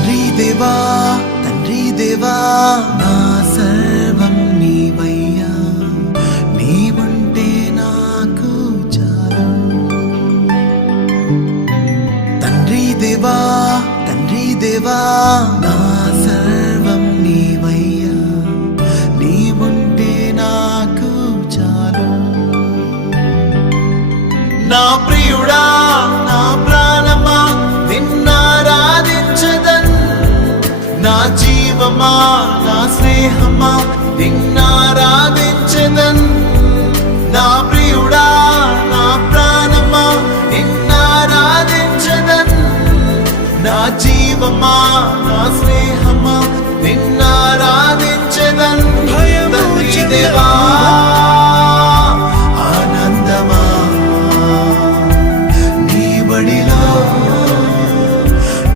తండ్రి దేవా నా సర్వం నీవయ్యా, నీవుంటే నాకు చాలు. తండ్రి దేవా నా సర్వం నీవయ్యా, నీవుంటే నాకు చాలు. నా ప్రియుడా నా ప్రాణమా నిన్నారాధించదన్, నా జీవమా నా స్నేహమా నిన్నారాధించదన్. నా ప్రియుడా నా ప్రాణమా నిన్నారాధించదన్, నా జీవమా నా స్నేహమా నిన్నారాధించదన్. తండ్రి దేవా